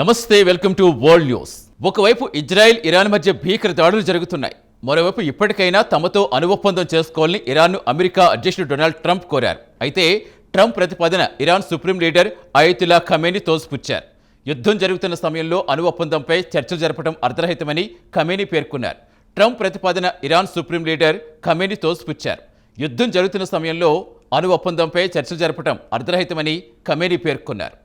నమస్తే, welcome to world news. ఒకవైపు Israel Iran మధ్య భీకర దాడులు జరుగుతున్నాయి. మరోవైపు ఇప్పటికైనా తమతో అణు ఒప్పందం చేసుకోవాలని ఇరాన్ను అమెరికా అధ్యక్షుడు డొనాల్డ్ ట్రంప్ కోరారు. అయితే ట్రంప్ ప్రతిపాదన Iran supreme leader Ayatollah Khamenei తోసిపుచ్చారు. యుద్ధం జరుగుతున్న సమయంలో అణు ఒప్పందంపై చర్చలు జరపడం అర్ధరహితమని ఖమేనీ పేర్కొన్నారు. ట్రంప్ ప్రతిపాదన ఇరాన్ సుప్రీం లీడర్ ఖమేనీ తోసిపుచ్చారు. యుద్ధం జరుగుతున్న సమయంలో అణు ఒప్పందంపై చర్చలు జరపడం అర్ధరహితమని ఖమేనీ పేర్కొన్నారు.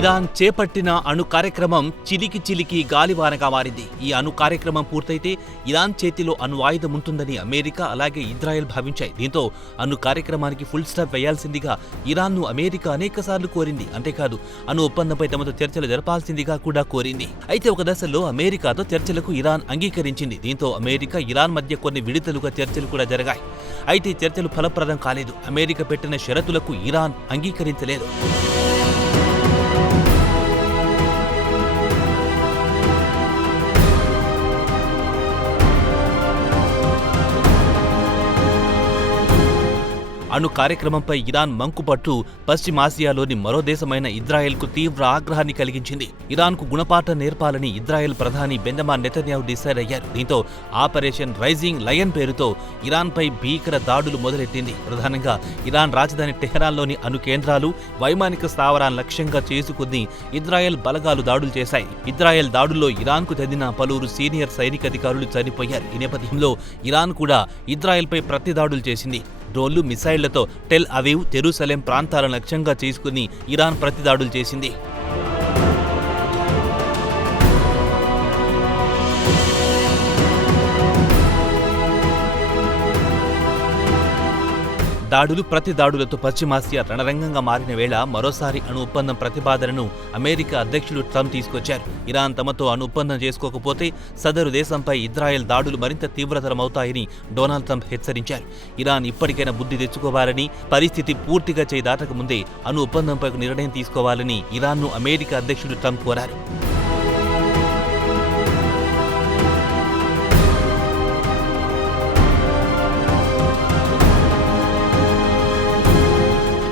ఇరాన్ చేపట్టిన అణు కార్యక్రమం చిలికి గాలివానగా మారింది. ఈ అణు కార్యక్రమం పూర్తయితే ఇరాన్ చేతిలో అణు ఆయుధం ఉంటుందని అమెరికా అలాగే ఇజ్రాయెల్ భావించాయి. దీంతో అణు కార్యక్రమానికి ఫుల్ స్టాప్ వేయాల్సిందిగా ఇరాన్ను అమెరికా అనేకసార్లు కోరింది. అంతేకాదు అణు ఒప్పందంపై తమతో చర్చలు జరపాల్సిందిగా కూడా కోరింది. అయితే ఒక దశలో అమెరికాతో చర్చలకు ఇరాన్ అంగీకరించింది. దీంతో అమెరికా ఇరాన్ మధ్య కొన్ని విడతలుగా చర్చలు కూడా జరిగాయి. అయితే చర్చలు ఫలప్రదం కాలేదు. అమెరికా పెట్టిన షరతులకు ఇరాన్ అంగీకరించలేదు. అణు కార్యక్రమంపై ఇరాన్ మంకుపట్టు పశ్చిమాసియాలోని మరో దేశమైన ఇజ్రాయెల్కు తీవ్ర ఆగ్రహాన్ని కలిగించింది. ఇరాన్కు గుణపాఠం నేర్పాలని ఇజ్రాయెల్ ప్రధాని బెంజమిన్ నెతన్యాహు డిసైడ్ అయ్యారు. దీంతో ఆపరేషన్ రైజింగ్ లయన్ పేరుతో ఇరాన్పై భీకర దాడులు మొదలెట్టింది. ప్రధానంగా ఇరాన్ రాజధాని టెహరాన్లోని అణు కేంద్రాలు, వైమానిక స్థావరాలను లక్ష్యంగా చేసుకుని ఇజ్రాయెల్ బలగాలు దాడులు చేశాయి. ఇజ్రాయెల్ దాడుల్లో ఇరాన్కు చెందిన పలువురు సీనియర్ సైనికాధికారులు చనిపోయారు. ఈ నేపథ్యంలో ఇరాన్ కూడా ఇజ్రాయెల్పై ప్రతిదాడులు చేసింది. డ్రోన్లు, మిసైళ్లతో టెల్ అవీవ్, జెరూసలేం ప్రాంతాలను లక్ష్యంగా చేసుకుని ఇరాన్ ప్రతిదాడులు చేసింది. దాడులు, ప్రతి దాడులతో పశ్చిమాసియా రణరంగంగా మారిన వేళ మరోసారి అణు ఒప్పందం ప్రతిపాదనను అమెరికా అధ్యక్షుడు ట్రంప్ తీసుకొచ్చారు. ఇరాన్ తమతో అణు ఒప్పందం చేసుకోకపోతే సదరు దేశంపై ఇజ్రాయెల్ దాడులు మరింత తీవ్రతరమవుతాయని డొనాల్డ్ ట్రంప్ హెచ్చరించారు. ఇరాన్ ఇప్పటికైనా బుద్ధి తెచ్చుకోవాలని, పరిస్థితి పూర్తిగా చేయి దాటకముందే అణు ఒప్పందంపై నిర్ణయం తీసుకోవాలని ఇరాన్ను అమెరికా అధ్యక్షుడు ట్రంప్ కోరారు.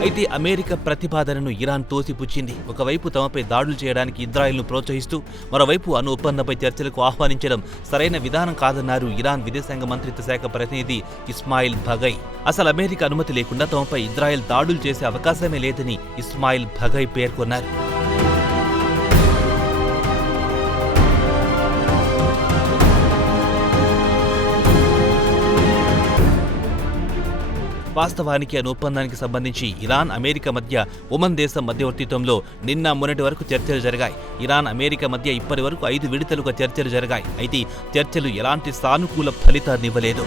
అయితే అమెరికా ప్రతిపాదనను ఇరాన్ తోసిపుచ్చింది. ఒకవైపు తమపై దాడులు చేయడానికి ఇజ్రాయెల్ను ప్రోత్సహిస్తూ, మరోవైపు అణు ఒప్పందంపై చర్చలకు ఆహ్వానించడం సరైన విధానం కాదన్నారు ఇరాన్ విదేశాంగ మంత్రిత్వ శాఖ ప్రతినిధి ఇస్మాయిల్ భగై. అసలు అమెరికా అనుమతి లేకుండా తమపై ఇజ్రాయెల్ దాడులు చేసే అవకాశమే లేదని ఇస్మాయిల్ భగై పేర్కొన్నారు. వాస్తవానికి అణు ఒప్పందానికి సంబంధించి ఇరాన్, అమెరికా మధ్య ఒమన్ దేశం మధ్యవర్తిత్వంలో నిన్న మొన్నటి వరకు చర్చలు జరిగాయి. ఇరాన్, అమెరికా మధ్య ఇప్పటి వరకు 5 విడతలుగా చర్చలు జరిగాయి. అయితే చర్చలు ఎలాంటి సానుకూల ఫలితాన్నివ్వలేదు.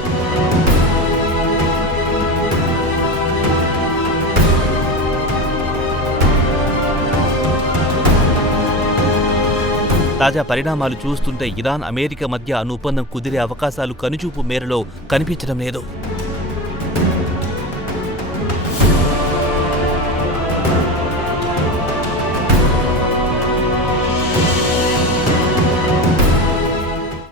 తాజా పరిణామాలు చూస్తుంటే ఇరాన్, అమెరికా మధ్య అణు ఒప్పందం కుదిరే అవకాశాలు కనుచూపు మేరలో కనిపించడం లేదు.